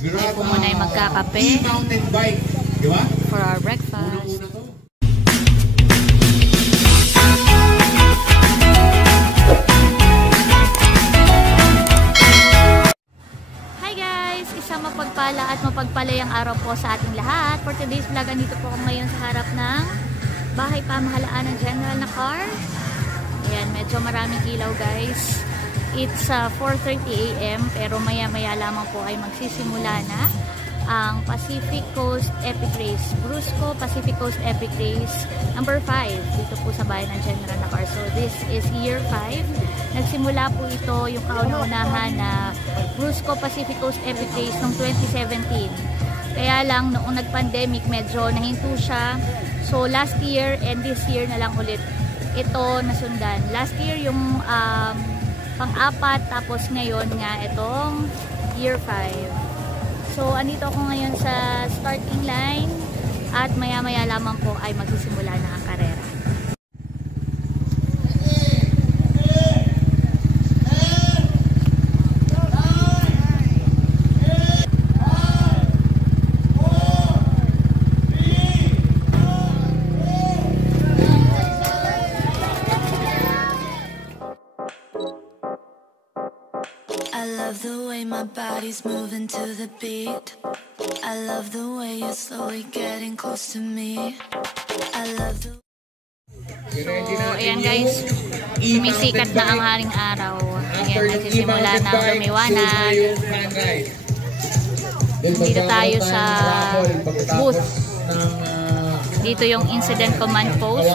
Tayo po muna ay magkakape for our breakfast. Hi guys! Isang mapagpala at mapagpalayang araw po sa ating lahat. For today's vlog, andito po ako ngayon sa harap ng bahay pamahalaan ng General na car. Ayan, medyo maraming ilaw guys. It's 4:30 AM pero maya-maya lamang po ay magsisimula na ang Pacific Coast Epic Race. Brusco Pacific Coast Epic Race number 5 dito po sa bayan ng General na car. So this is year 5. Nagsimula po ito yung kauna-unahan na Brusco Pacific Coast Epic Race noong 2017. Kaya lang noong nag-pandemic medyo nahinto siya. So last year and this year na lang ulit ito nasundan. Last year yung pang-apat, tapos ngayon nga itong year 5. So andito ako ngayon sa starting line at maya-maya lamang po ay magsisimula na ang karera. I love the way my body's moving to the beat. I love the way you're slowly getting close to me. I love the... So, ayan guys, sumisikat na ang haring araw. Ayan, nagsisimula na lumiwanag. Dito tayo sa booth. Dito yung incident command post.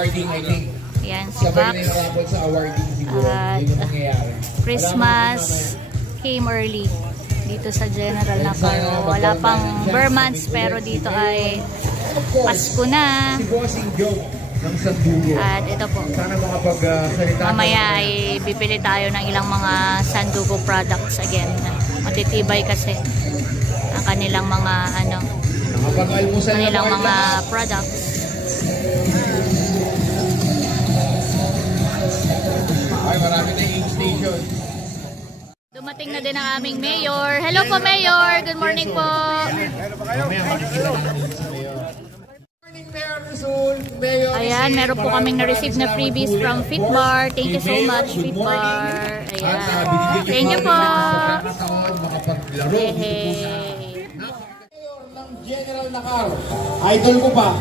Ayan, si Vax. At Christmas came early dito sa General na car. Wala pang bare months pero dito ay Pasko na. At ito po, mamaya ay bibili tayo ng ilang mga Sandugo products again. Matitibay kasi ang kanilang mga kanilang mga products. Ay, marami na yung station. Dumating na din ang aming mayor. Hello po, Mayor. Good morning po. Ayan, meron po kaming na-receive na freebies from Fitbar. Thank you so much, Fitbar. Ayan. Thank you po. Hey. General na car. Idol ko pa.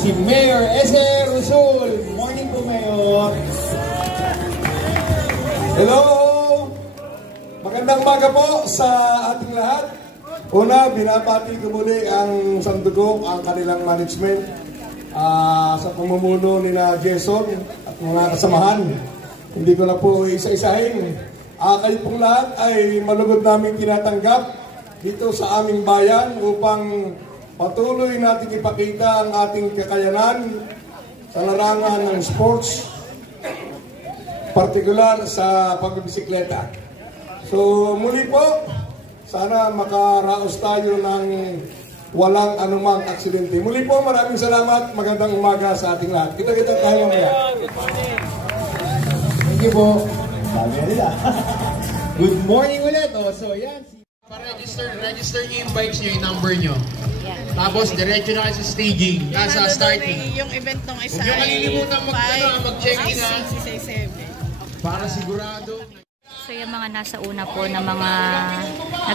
Si Mayor S.A. Rusul. Morning po, Mayor. Hello! Magandang umaga po sa ating lahat. Una, binabati ko muli ang Sandugo, ang kanilang management sa pamumuno nila Jason at mga kasamahan. Hindi ko na po isa-isahin. Kayo pong lahat ay malugod namin tinatanggap dito sa aming bayan upang patuloy natin ipakita ang ating kakayanan sa larangan ng sports, partikular sa pagbibisikleta. So muli po, sana makaraos tayo ng walang anumang aksidente. Muli po, maraming salamat. Magandang umaga sa ating lahat. Kita-kita tayo mamaya. Thank you po. Good morning ulit. So yan. Register nyo yung bikes nyo, yung number nyo. Tapos diretso na sa staging, nasa starting. Yung event nung isa huwag nyo kalilimutan mag-check-in ha. Para sigurado. So yung mga nasa una po na mga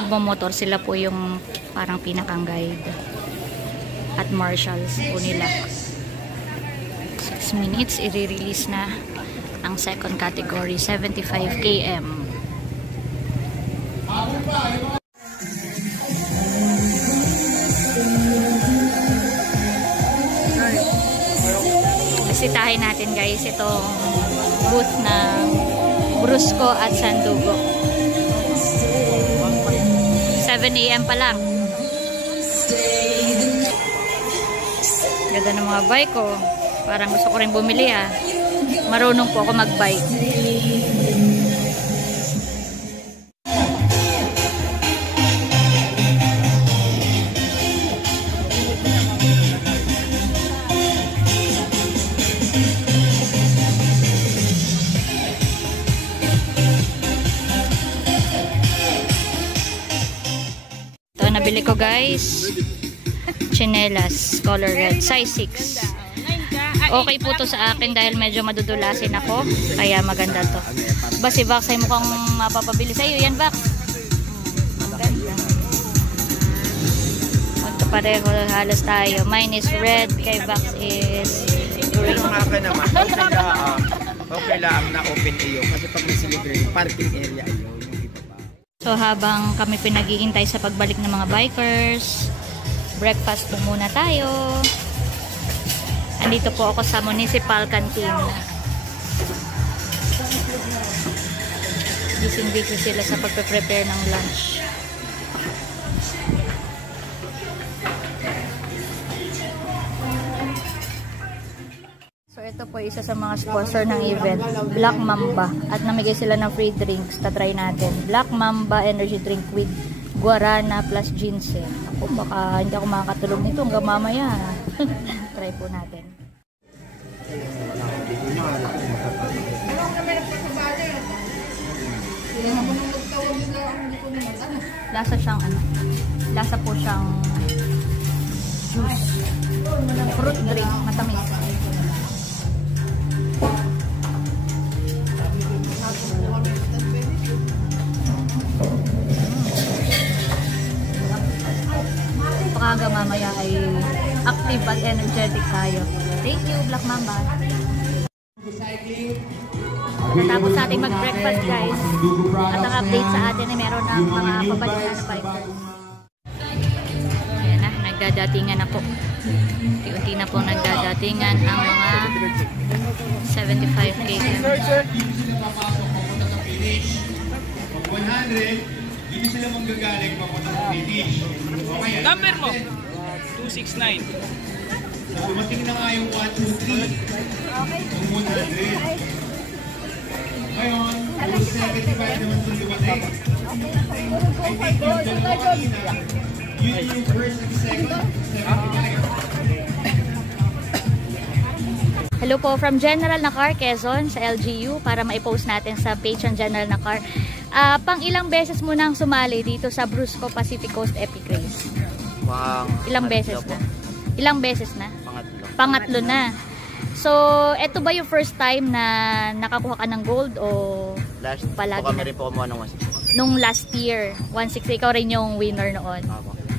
nagmamotor, sila po yung parang pinakang guide at marshals po nila. 6 minutes, i-release na ang second category, 75 km. Bisitahin natin guys itong booth ng Brusco at Sandugo. 7 AM pa lang. Ganda ng mga bike ko. Parang gusto ko rin bumili ah. Marunong po ako mag-bike. nabili ko guys. Chinelas, color red, size 6. Okay po to sa akin dahil medyo madudulasin ako. Kaya maganda to. Ba si Vax ay mukhang mapapabili sa iyo. Yan Vax. Maganda. Magkapareho halos tayo. Mine is red, kay Vax is green. Yung akin naman, okay lang na open iyo. Kasi pag may celebrate, parking area iyo. So habang kami pinaghihintay sa pagbalik ng mga bikers, breakfast po muna tayo. Andito po ako sa Municipal Canteen. Busy sila sa pagpe-prepare ng lunch. So ito po isa sa mga sponsor ng event, Black Mamba. At namigay sila ng free drinks. Tatry natin. Black Mamba energy drink with guarana plus ginseng. Ako baka hindi ako makakatulog nito hanggang mamaya. Try po natin. Lasa siyang ano? Lasa po siyang juice. Fruit drink, matamis. Pagkaga mamaya ay active at energetic tayo. Thank you, Black Mamba. Natapos sa ating mag-breakfast guys. At ang update sa atin ay meron ng mga pabalikan na bikers. Ayan na, nagdadatingan na po. Unti-unti na po nagdadatingan ang mga 75 km. 100, hindi sila manggagaling papunta sa finish. Okay, Number mo? 269. so dumating na nga yung 1, 2, 3. Yung 100. Ngayon, yung 75 naman itong dumating. I think yung dalawa kanina, yun yung first and second, 75. Hello po from General Nakar, Quezon sa LGU para maipost natin sa page ng General Nakar. Pang ilang beses mo nang sumali dito sa Brusco Pacific Coast Epic Race? Ilang beses na? Ilang beses na? Pangatlo na. So, eto ba yung first time na nakakuha ka ng gold o Last palagi po kami na? rin po kumuha ng 160. Nung last year, 160, ikaw rin yung winner noon.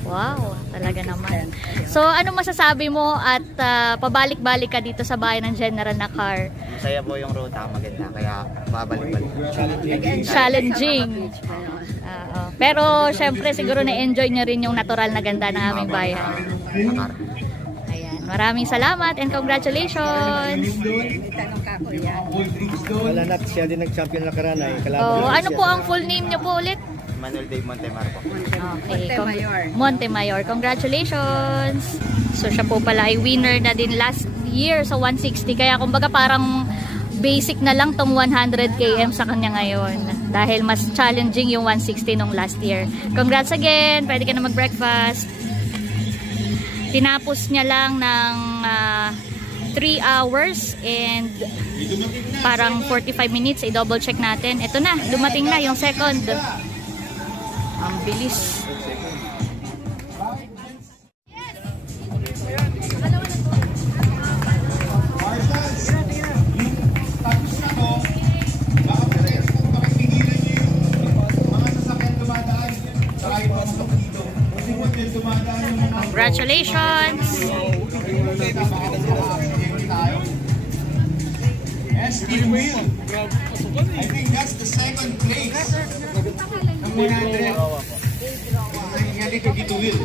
Wow, talaga naman. So, ano masasabi mo at pabalik-balik ka dito sa bayan ng General Nakar? Masaya po yung ruta, maganda. Kaya babalik-balik. Challenging. Pero, syempre, siguro na-enjoy nyo rin yung natural na ganda ng aming bayan. Ayan. Maraming salamat and congratulations! Wala na, siya din nag-champion na karana. Ano po ang full name nyo po ulit? Manuel Dave Montemar po. Okay, Montemayor. Congratulations! So siya po pala ay winner na din last year sa 160. Kaya kumbaga parang basic na lang tong 100 km sa kanya ngayon. Dahil mas challenging yung 160 nung last year. Congrats again! Pwede ka na mag-breakfast. Tinapos niya lang ng 3 hours and parang 45 minutes. I-double check natin. Ito na, dumating na yung second. Ang bilis. Congratulations! Steel wheel. I think that's the second place. Ng 100. Nangyari ka dito wheel.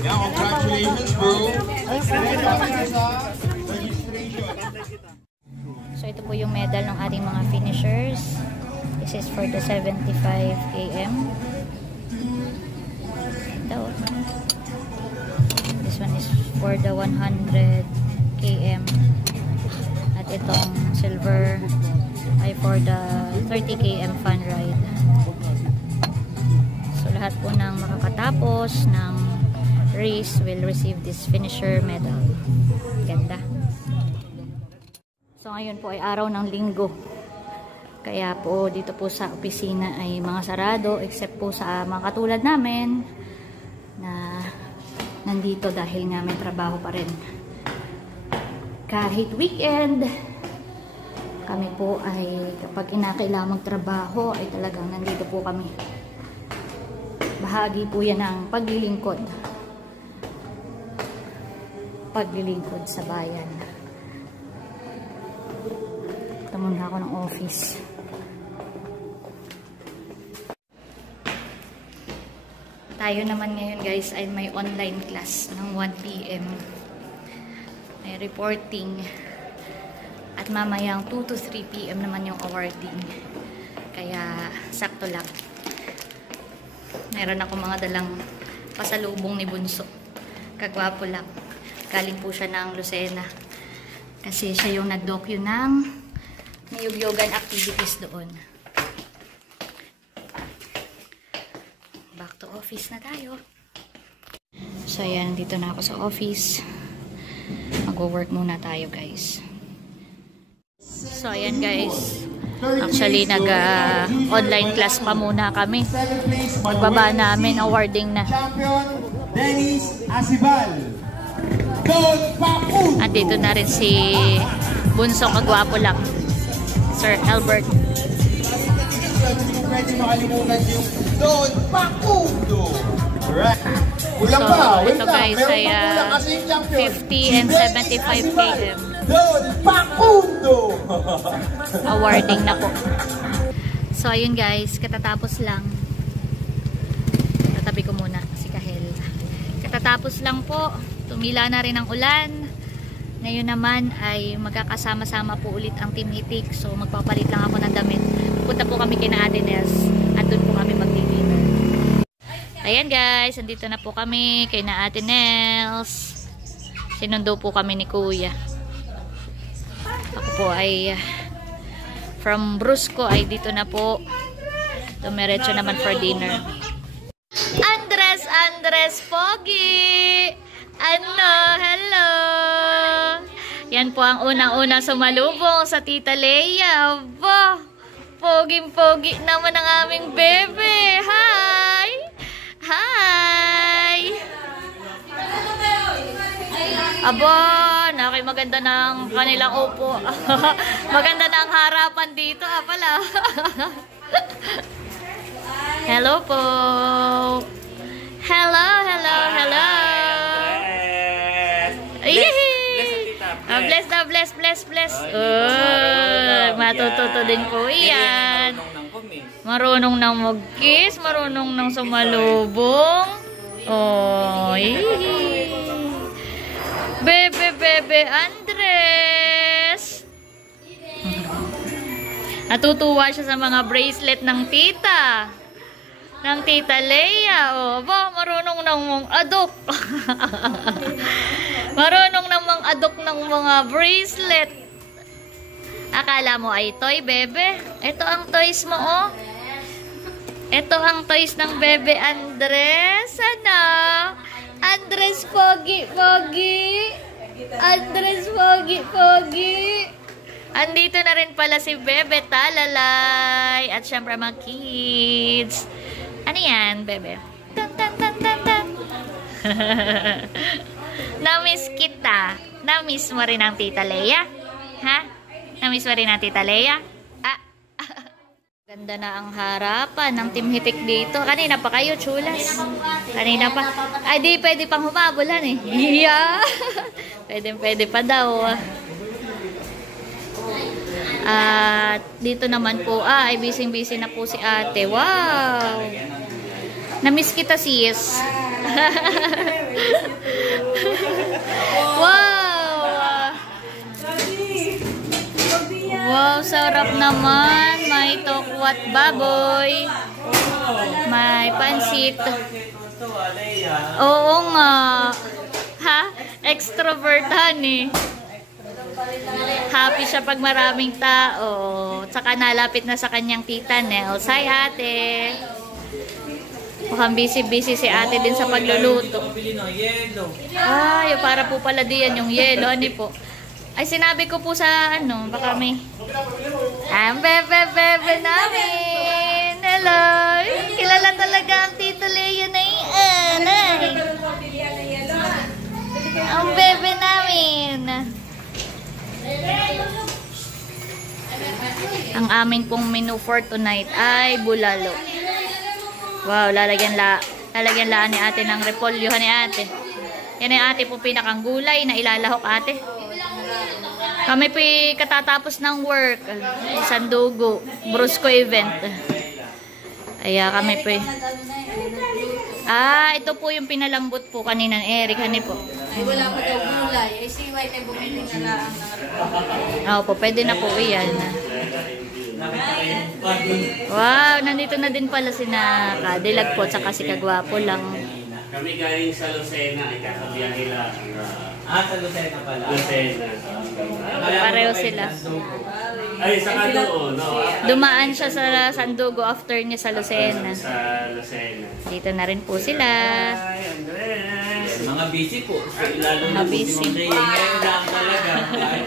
Yeah, congratulations bro. So ito po yung medal ng ating mga finishers. This is for the 75 km. Ito. This one is for the 100 km. At itong silver ay for the 30 km fun ride. So lahat po ng makakatapos ng race will receive this finisher medal. Ganda. So ngayon po ay araw ng linggo. Kaya po dito po sa opisina ay mga sarado except po sa mga katulad namin na nandito dahil nga may trabaho pa rin. Kahit weekend, kami po ay kapag kinakailangan magtrabaho ay talagang nandito po kami. Bahagi po yan ng paglilingkod. Paglilingkod sa bayan. Ito muna ako ng office. Tayo naman ngayon guys ay may online class ng 1 PM. May reporting. At mamayang 2 to 3 PM naman yung awarding. Kaya sakto lang. Meron ako mga dalang pasalubong ni Bunso. Kagwapo lang. Galing po siya ng Lucena. Kasi siya yung nag-docu ng niyugyogan activities doon. Back to office na tayo. So ayan, dito na ako sa office. Mag-work muna tayo guys. So ayan guys. Actually nag-online class pa muna kami. Pagbaba namin, awarding na. Champion Dennis Asibal. Andito na rin si Bunso, kagwapo lang. Sir Albert. Pwede makalimutan yung Don Pacudo. So, ito guys ay 50 and 75 km. Don Pacudo. Awarding na po. So, ayun guys, katatapos lang. Tatabi ko muna si Kahel. Katatapos lang po. Tumila na rin ang ulan. Ngayon naman ay magkakasama-sama po ulit ang Team Hitik. So magpapalit lang ako ng damit. Pupunta po kami kina Ate Nels at doon po kami mag-dinner. Ayan guys, andito na po kami kina Ate Nels. Sinundo po kami ni Kuya. Ako po ay from Brusco ay dito na po. Dumiretso naman for dinner. Andres Pogi! Ano? Hello! Yan po ang unang-una sumalubong sa Tita Leia. Aba! Poging-pogi naman ang aming bebe. Hi! Hi! Aba! Maganda ng kanilang upo. Maganda na ang harapan dito. Pala. Hello po! Hello! Bless. Matututo din po iyan. Marunong nang mag-kiss, marunong nang sumalubong. Bebe Andres. Natutuwa siya sa mga bracelet ng tita. Ng Tita Leia. Marunong nang mag-adok. Marunong namang adok ng mga bracelet. Akala mo ay toy, bebe? Ito ang toys mo, oh. Ito ang toys ng bebe Andres. Ano? Andres Pogi. Andres Pogi. Andito na rin pala si Bebe Talalay. At syempre mga kids. Ano yan, bebe? Tan. Namiss kita. Namiss mo rin ang Tita Leia? Ha? Namiss mo rin ang Tita Leia? Ganda na ang harapan ng Team Hitik dito. Kanina pa kayo, chulas. Kanina pa. Ay, di pwede pang humabulan eh. Yeah. Pwede pa daw. At dito naman po, ay busy na po si ate. Wow! Namiss kita, sis. Wow! Wow, sarap naman. May tokwat baboy. May pansit. Oo nga. Ha? Extrovert, honey. Happy siya pag maraming tao. Tsaka nalapit na sa kanyang tita Nels. Hi, ate. Mukhang busy si ate din sa pagluluto. Ay, para po pala diyan yung yelo. Ano po? Ay, sinabi ko po sa baka may... bebe. Ang aming pong menu for tonight ay bulalo. Wow, lalagyan laan ni ate ng repolyo ni ate. Yan ang ate po pinakang gulay na ilalahok ate. Kami po katatapos ng work. Sandugo, Brusco event. Kaya kami po. Ito po yung pinalambot po kanina ni Eric. Hani po. Ay, wala pa daw gulay. Ay, si White ay bumili na lang ng po, pwede na po yan. Wow, nandito na din pala si na Kadilag po, tsaka si Kagwapo lang. Kami galing sa Lucena, ay kakabiyan nila. Sa Lucena pala. Lucena. Pareho sila. Ay, saka doon, no? Dumaan siya sa Sandugo after niya sa Lucena. Sa Lucena. Dito na rin po sila. Ay, Andres. Mga busy po. Lalo Mga busy. Ngayon lang talaga. Kahit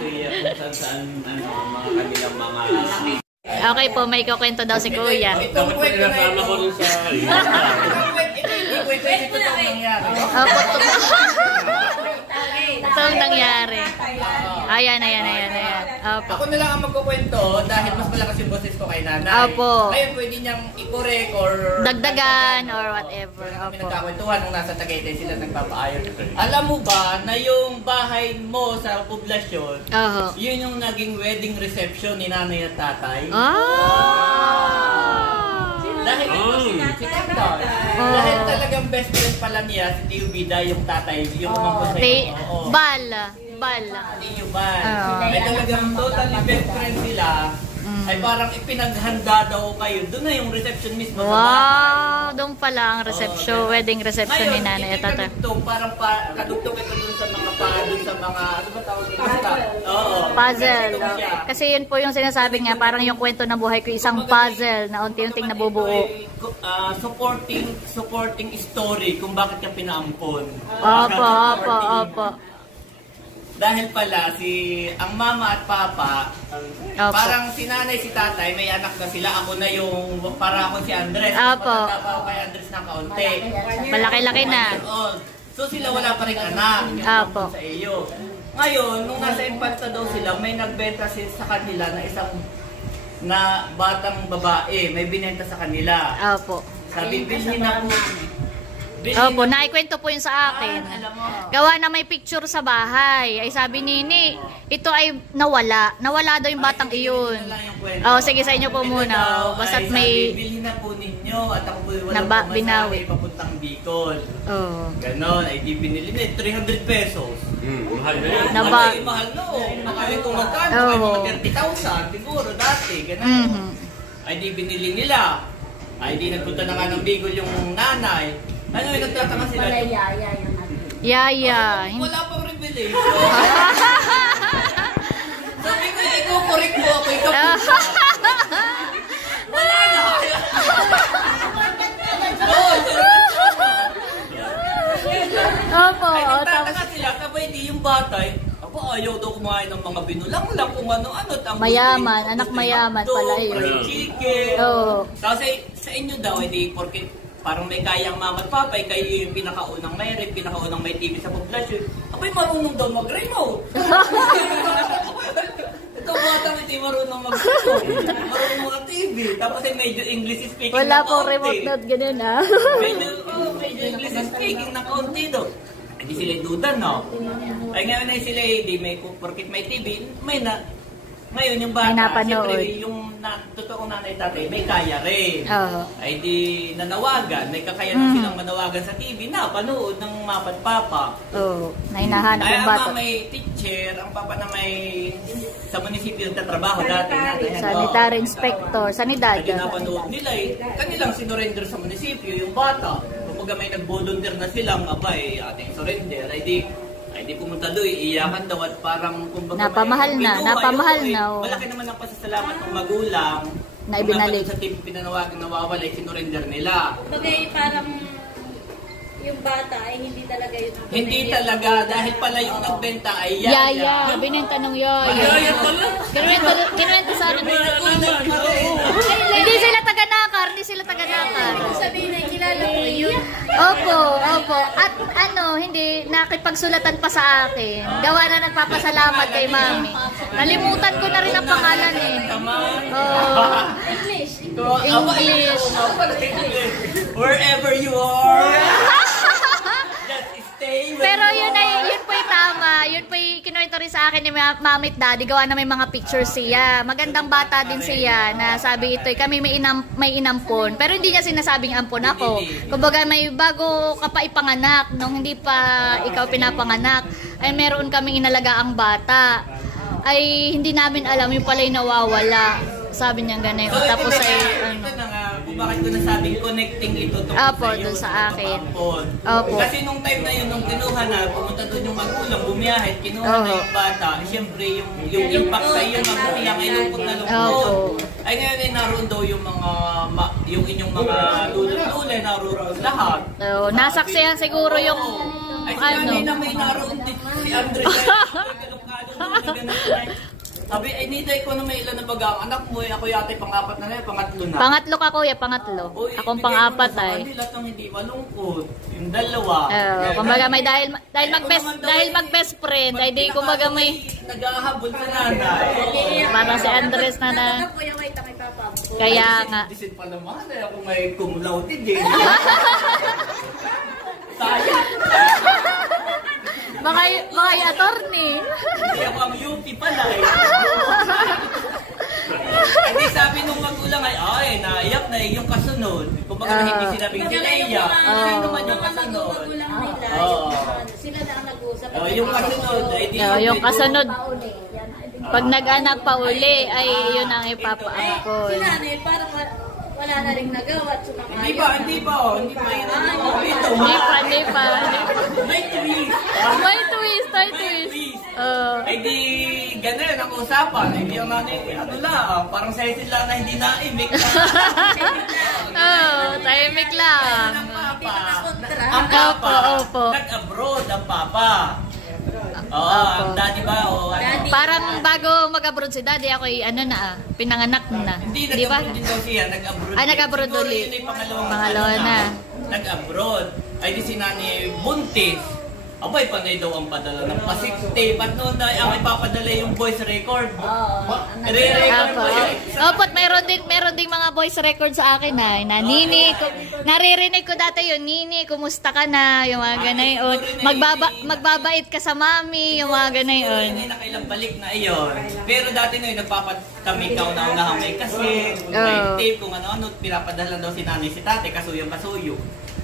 kung saan mga kanilang mga... Okay po, may kukwento daw si Kuya. Dapat ko inasama ko rin sa... Ito ang nangyari. Ayan. Opo. Ako na lang ang magkukwento dahil mas malakas yung boses ko kay nanay. Opo. Ngayon pwede niyang i-correct or Dagdagan or whatever. kami Opo. nagkakwentuhan nung nasa Tagaytay sila nagpapaayos. Alam mo ba na yung bahay mo sa poblasyon, Oho. yun yung naging wedding reception ni nanay at tatay? Dahil si Tatay. Dahil talagang best friend pala niya si Tio Bida, yung tatay, yung umangko sa'yo. Oo. Bal. Tio Bal. Oo. Ay talagang totally best friend sila. Ay parang ipinaghanda daw kayo. Doon na yung reception mismo sa bahay. Wow, doon pala ang reception, wedding reception ni nanay at tatay. Ngayon, parang kadugtong ito doon sa mga ano ba tawag doon? Oo. Puzzle. Kadugtong siya. Kasi yun po yung sinasabi nga, parang yung kwento ng buhay ko, isang puzzle na unti-unting nabubuo. Supporting story kung bakit niya pinaampon. Opo. Dahil pala ang mama at papa, Opo. parang si nanay, si tatay, may anak na sila. Ako na yung, para ako si Andres. Opo. Matanda pa ako kay Andres ng kaunti. Malaki-laki na. So sila wala pa rin anak. Opo. Sa iyo. Ngayon, nung nasa infanta daw sila, may nagbenta sa kanila na isang batang babae. May binenta sa kanila. Opo. Sabi, bilhin na po. Opo, naikwento po yun sa akin. Gawa na may picture sa bahay. Ay sabi Nini, ito ay nawala. Nawala daw yung batang iyon. Sige sa inyo po muna. Basta't may... Bilhin na po ninyo at ako po walang binawi. papuntang Bicol. Oh. Ganon, ay di binili na 300 pesos. Mahal na yun. Mahal na Mahal kung magkano. Mga 30,000 siguro dati. Ganon. Ay di binili nila. Ay di nagpunta na nga ng Bicol yung nanay. Ano yung nagtataka sila? Yaya. Wala pang revelation. Sabi ko, i-correct mo ako. Wala na. Opo. Ay, nagtataka sila. Sabay di yung batay. Ayaw daw kumain ng mga binulang lang kung ano-ano. Mayaman. Anak mayaman pala yun. Chicken. Oo. Tapos sa inyo daw, hindi porque parang may kayang mama at papa, kayo yung pinakaunang may rep, pinakaunang may TV sa poblasyon. Ako'y marunong daw mag-remote. Ito batang hindi marunong mag-remote. Marunong mag-TV. Tapos ay medyo English speaking Wala na pong kaunti. remote note ganun Medyo English speaking na kaunti daw. Hindi sila dudan, no? Ay ngayon ay sila, porkit may TV, ngayon yung bata, siyempre yung totoong nanay tatay, may kaya rin. Ay di nanawagan, may kakayanan silang manawagan sa TV na panood ng mama at papa. Na hinahanap yung bata. Ay ang may teacher, ang papa na may sa munisipyo nagtatrabaho dati. Sanitary inspector, sanidad. Ay napanood nila kanilang sinurrender sa munisipyo yung bata. Kumbaga may nag-volunteer na silang, ating surrender. Ay di pumunta doon, iiyakan daw at parang kumbaga napamahal na. Malaki naman ang pasasalamat ng magulang na ibinalik. Sa TV pinanawagan nawawala ay sinurrender nila. Bagay parang yung bata ay hindi talaga yun. Hindi talaga, dahil pala yung nagbenta ay Yaya. Binenta ng Yaya. Kinuwento sa akin. Hindi sila taga-nakar. Sabihin na kilala ko yun. Opo. At hindi, nakipagsulatan pa sa akin. Gawa na nagpapasalamat kay Mami. Nalimutan ko na rin ang pangalan eh. English. Wherever you are. Pero yun po yung tama. Yun po yung kinuwento rin sa akin ni Mami at Daddy. Gawa na may mga pictures siya. Magandang bata din siya na sabi ito, kami may inampon. Pero hindi niya sinasabing ampon ako. Kumbaga may bago ka pa ipanganak, nung hindi pa ikaw pinapanganak, ay meron kaming inalagaang bata. Ay hindi namin alam yung pala'y nawawala. Sabi niya ganun. Tapos ay kung bakit ko nasabing connecting ito doon sa akin. Opo. Kasi nung time na yun, nung kinuha na, pumunta doon yung magulang, bumiyahe, kinuha na yung bata, siyempre yung impact sa iyo, mag-umiyak, ay lungkot na lungkot. Ay ngayon ay naroon daw yung mga, yung inyong mga lulot-lulay, naroon lahat. Nasaksihan siguro yung, ay na may naroon din si Andres, sabi, niday ko na may ilan na baga ang anak mo, ako yata pang-apat na ngayon, pangatlo na. Pangatlo ka kuya, pangatlo. Akong pang-apat ay. Lahat ng hindi malungkot. Yung dalawa. Kumbaga may dahil mag-best friend, ay di kumbaga may nag-ahabol sa nanay. Parang si Andres na na. Kaya nga. Disin pa naman, ako may cum laude din. Sayang. Mga attorney. Hindi ako ang UP pala eh. Hindi sabi nung magulang ay naiyak na yung kasunod. Kung baka hindi sinabing sila iyak. Ay naman yung kasunod. Sila na ang nag-uusap. Yung kasunod. Yung kasunod. Pag nag-anak pa uli, ay yun ang ipapaampon. Sila na parang wala na rin nagawa at sumakaya. Hindi pa. Hindi pa. May twist. Ay di ganun ang usapan. Hindi ang nanay, parang sa sila na hindi naimik na. Tahimik lang. Ang papa. Nag-abroad ang papa. Ang daddy ba? Parang bago mag-abroad si daddy, ako pinanganak na. Hindi, nag-abroad din daw siya. Nag-abroad. Nag-abroad ulit. Pangalawa na. Nag-abroad. Ay di si Nani buntis. Abay, panay daw ang padala ng pasikte. Ba't noon na ang ipapadala yung voice record? Opo, meron ding mga voice record sa akin na Nini, naririnig ko dati yun, Nini, kumusta ka na? Yung mga ganayon. Magbabait ka sa mami, yung mga ganayon. Hindi na kailang balik na iyon. Pero dati noon, kami kauna-una may kasi, may tape kung ano-ano, pinapadala daw si Nani si tate, kasuyo.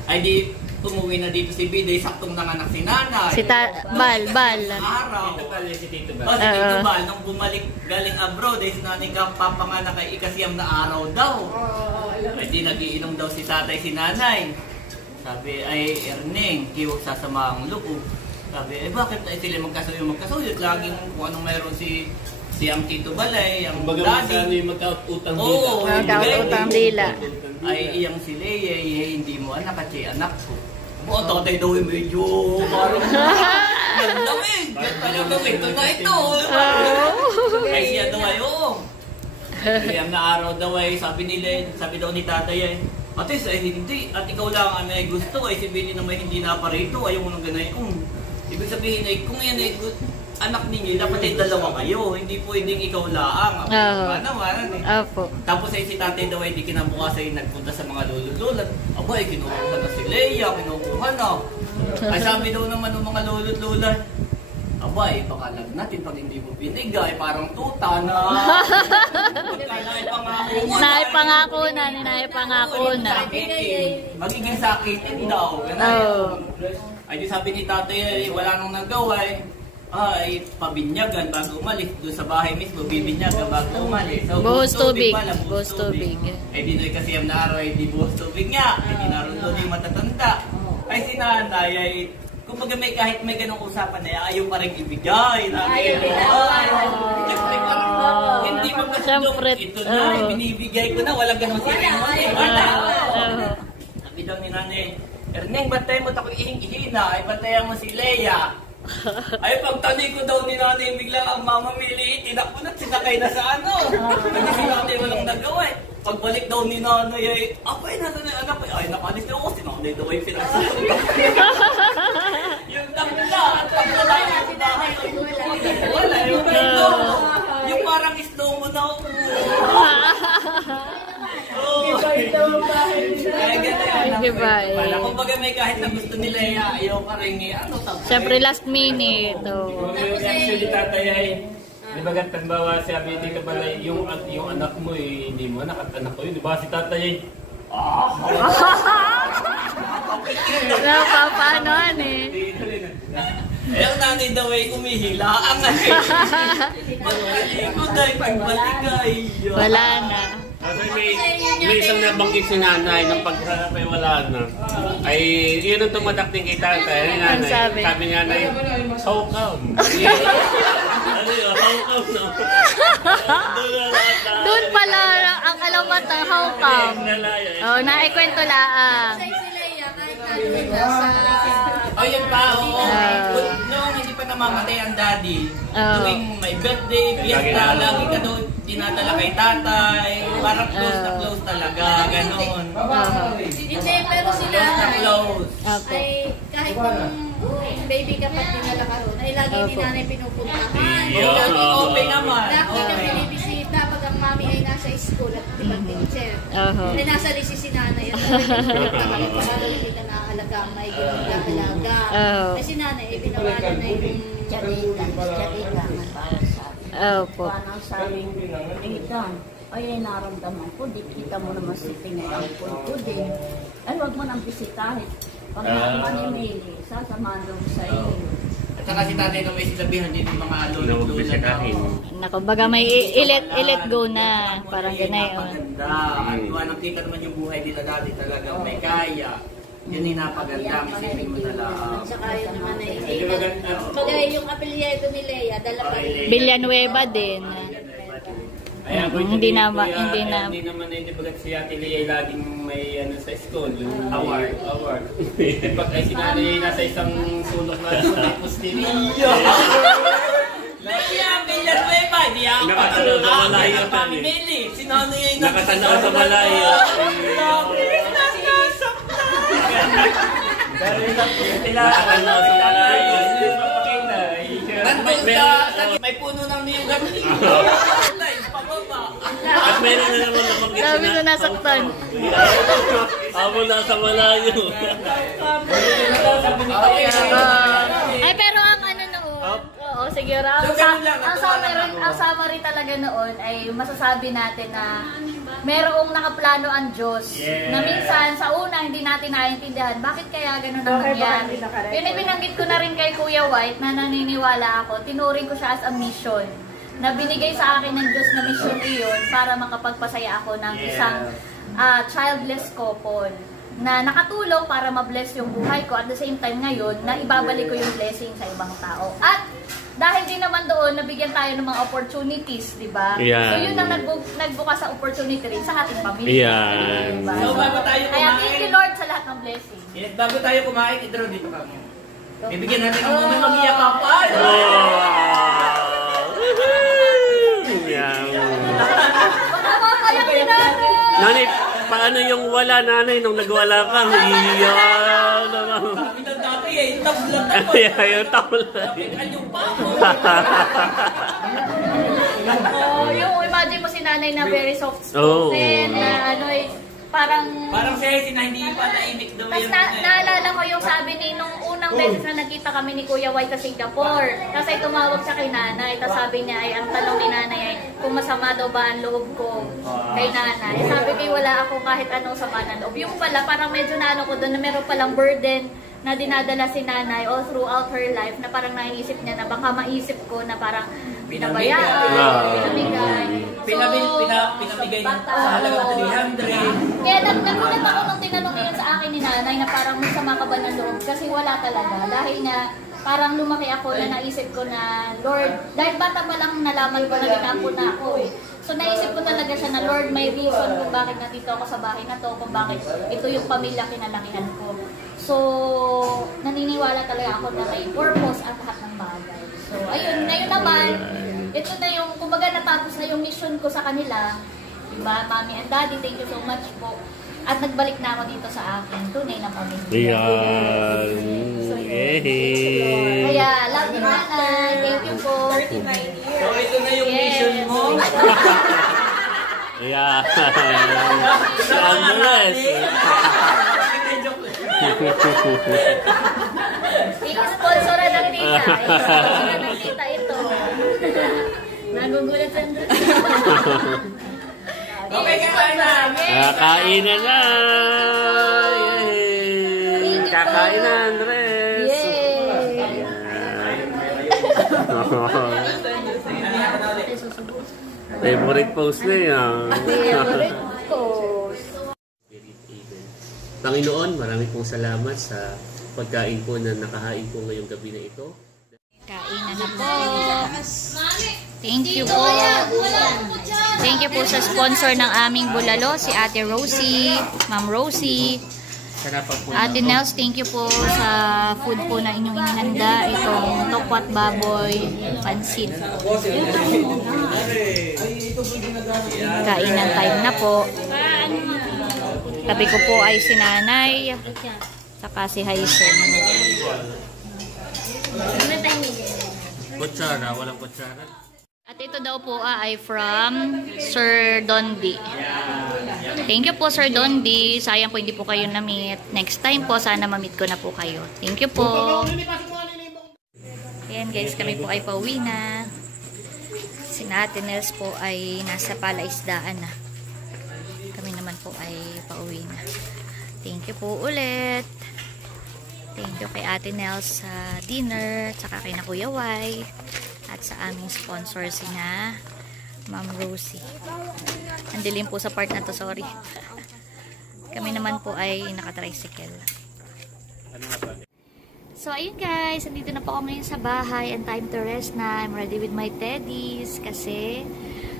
Ay di, umuwi na dito si Biday, saktong nanganak si Nanay. Si Bal. Araw. Si Tito Bal. Nung bumalik galing abroad, ay si Nanay kapapanganak ay ikasiyam na araw daw. Ay di nagiinom daw si tatay si Nanay. Sabi ay Erneng, kiwag sasama ang loob. Sabi ay bakit ay sila magkasuyo? Laging kung anong mayroon si ang Tito Balay, ang daddy. Magkautang dila. Oo, magkautang dila. Ay iyang si Leia, hindi mo anak at siya anak ko. Tatay daw yung medyo parang lamig. Ito na ito. Ay siya daw ay Iyang na araw daw ay sabi daw ni tatay ay Atis ay hindi. At ikaw lang ang may gusto ay sabihin na may hindi na parito. Ayaw mo nang ganayon. Ibig sabihin ay kung yan ay anak ninyo, dapat ay dalawa kayo. Hindi pwedeng ikaw lang. Tapos ay si tatay daw ay di kinabukas ay nagpunta sa mga lulot-lulat. Aba ay kinukuha na si Leia, kinukuha na. Ay sabi daw naman ng mga lulot-lulat, aba ay baka lag natin pag hindi mo binigay, parang tuta na. Naipangako na. Magiging sakitin daw. Ay di sabi ni tatay, wala nang nagawa ay pabinyagan bago umalis doon sa bahay mismo, bibinyagan bago umalis. So, buhos tubig. Ay dinoy kasi ang naaraw ay di buhos tubig nga. Ay di naroon doon yung matatanda. Ay si nanay ay kumbaga may kahit may ganong usapan na ayaw pa rin ibigay. Hindi magkasundok. Ito na, binibigay ko na, walang ganong ceremony. Sabi daw ni nanay, Erneng, bantayan mo ako ihing-ihina. Ay bantayan mo si Leia. Ay pagtali ko daw ni nanay biglang ang mamamili, tinakbo na sinakay na sa ano. Kasi si nanay walang nagawa pagbalik daw ni nanay ay, apay, nasa na anak ko. Ay, nakalis na ako. Sinanay daw ay pinagsasabi. Yung takla lang yung bahay. Wala, yung parang slow mo na ako. Kumbaga may kahit na gusto nila ayaw ka rin siyempre last minute. Actually tatay ay di ba gantang bawa sabi hindi ka pala yung anak mo hindi mo anak at anak ko yun di ba si tatay ay napapanoan ang nanay daw ay umihila ang pagkalikod ay pagbaligay wala na. May isang nabanggit si nanay ng pagkakapay wala na. Ay, yun ang tumatak din kay tatay. Sabi nga na, how come? Ano yun? How come no? Doon pala ang alamat ng how come. Oh, naikwento laang. Oh, yun pa, oo. Noong hindi pa namamatay ang daddy, tuwing may birthday, fiesta, lagi ka doon, dinadala kay tatay, parang close na close talaga, gano'n. Hindi, pero sila ay kahit kung baby ka pa dinala ka ron, ay lagi ni nanay pinupuntahan. Lagi open naman. Lagi na binibisita pag ang mami ay nasa school at teacher. Ay nasa resi si nanay at hindi ka naalaga, may ginagaalaga. Ay si nanay ay binawalan na yung Charita para sa parang sabing, ay naramdaman ko, di kita mo naman si Tingay ko din. Ay wag mo nang bisitahin. Pag naman ni Mili, sasamahan doon sa iyo. At saka si tatay na may silabihan din yung mga lolo-lolo na. Kumbaga may i-let go na. Parang ganay. Maganda. At iwanang kita naman yung buhay nila dati talaga. May kaya. Yun yung napaganda. Isipin mo na lang. At saka yun naman ay bagay yung apelyado ni Leia, dala pa rin. Villanueva din. Hindi naman hindi bagat si Ate Lea laging may sa school, yung award. Pag ay sinanay nasa isang sulok na may postilya. Lea Villanueva, di ako nakatanaw sa malayo. Pamimili, sinanay ay nakatanaw sa malayo. Nakatanaw sa malayo. May puno ng niyugat. At meron na naman nabanggit sabi na nasaktan. Amo nasa malayo. Ay pero ang ano noon, oo siguro, ang summary talaga noon ay masasabi natin na merong nakaplano ang Diyos na minsan sa una hindi natin naiintindihan bakit kaya ganun ang nangyari. Binanggit ko na rin kay Kuya White na naniniwala ako, tinuring ko siya as a mission na binigay sa akin ng Diyos na mission iyon para makapagpasaya ako ng isang childless couple na nakatulong para ma-bless yung buhay ko at the same time ngayon na ibabalik ko yung blessing sa ibang tao. At dahil din naman doon, nabigyan tayo ng mga opportunities, di ba? Yeah. So yun ang nagbukas sa opportunity rin sa ating pamilya. Yeah. Diba? So bago tayo kumain, kaya thank you Lord sa lahat ng blessing. Bago tayo kumain, idro dito kami. Bibigyan natin ang moment mag-iyakapan. Nanay, paano yung wala nanay nung nagwala ka? Iya naman. Sabi ng dati eh, tablan ako. Yung tablan. Yung pako. Yung imagine mo si nanay na very soft spoken, na ano eh, parang siya na hindi pa naimik daw yun. Tapos naalala ko yung sabi ni nung unang beses na nakita kami ni Kuya White sa Singapore. Tapos ay tumawag siya kay nanay. Tapos sabi niya ay ang tanong ni nanay ay kung masama daw ba ang loob ko kay nanay. Sabi ko wala ako kahit anong sama ng loob. Yung pala parang medyo naano ko doon na meron palang burden na dinadala si nanay all throughout her life na parang naisip niya na baka maisip ko na parang pinabayaan, pinamigay ng sa halagang 300. Kaya nagulat ako nung tinanong yun sa akin ni nanay na parang may sama ka ba ng loob kasi wala talaga dahil na parang lumaki ako na naisip ko na Lord, dahil bata pa lang nalaman ko na ginapo na ako eh. So naisip ko talaga siya na Lord, may reason kung bakit nandito ako sa bahay na to, kung bakit ito yung pamilya kinalakihan ko. So naniniwala talaga ako na may purpose at lahat ng bagay. So ayun, ngayon naman, ito na yung, kumbaga natapos na yung mission ko sa kanila, Diba, Mami and Daddy, thank you so much po. At nagbalik na ako dito sa aking tunay na pamilya. Ayan. Kaya, love you, Nanay. Thank you po. 35 years. So, ito na yung mission mo. Ayan. Si Andres. I-sponsoran ng tita. I-sponsoran ng tita ito. Nagugulat sa Andres. Okay, kain na. Kakain na na. Yay. Kakain na, Andres. Favorite post na yan. Favorite post. Panginoon, marami pong salamat sa pagkain po na nakahain po ngayong gabi na ito. Kainan na po. Thank you po. Thank you po sa sponsor ng aming bulalo, si Ate Rosie, Ma'am Rosie. Ate Nels, thank you po sa food po na inyong inihanda. Itong tokwat baboy, pansit. Kainan time na po. Tabi ko po ay si Nanay, saka si Haisen. Kutsara, walang kutsara. At ito daw po ay from Sir Dondi. Thank you po, Sir Dondi. Sayang po hindi po kayo na-meet. Next time po, sana ma-meet ko na po kayo. Thank you po. Ayan guys, kami po ay pauwi na. Si Ate Nels po ay nasa palaisdaan na. Kami naman po ay pauwi na. Thank you po ulit. Thank you kay Ate Nels sa dinner, tsaka kay na Kuya Y. At sa aming sponsor sina Ma'am Rosie. Nandilim po sa part na to, sorry. Kami naman po ay nakatricycle. So ayun guys, nandito na po ako ngayon sa bahay and time to rest na. I'm ready with my teddies kasi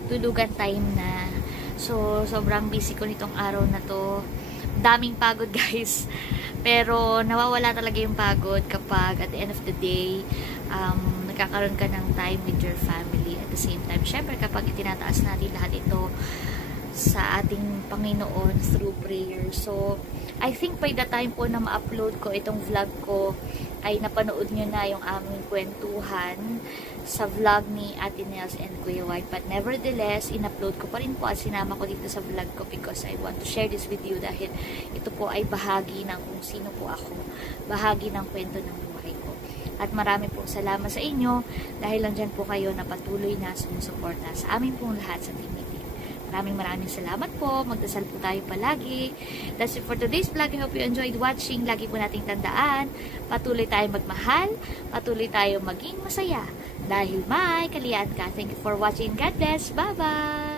tulugan time na. So sobrang busy ko nitong araw na to. Daming pagod guys. Pero nawawala talaga yung pagod kapag at the end of the day nagkakaroon ka ng time with your family. At the same time, syempre kapag itinataas natin lahat ito sa ating Panginoon through prayer. So, I think by the time po na ma-upload ko itong vlog ko, ay napanood nyo na yung aming kwentuhan sa vlog ni Ate Nels and Kuya White. But nevertheless, in-upload ko pa rin po at sinama ko dito sa vlog ko because I want to share this with you dahil ito po ay bahagi ng kung sino po ako. Bahagi ng kwento ng buhay ko. At marami po salamat sa inyo dahil lang dyan po kayo na patuloy na sumusuporta sa amin pong lahat sa Team Meeting. Maraming salamat po. Magdasal po tayo palagi. That's it for today's vlog. I hope you enjoyed watching. Lagi po nating tandaan. Patuloy tayo magmahal. Patuloy tayo maging masaya. Dahil may kaliyan ka. Thank you for watching. God bless. Bye-bye!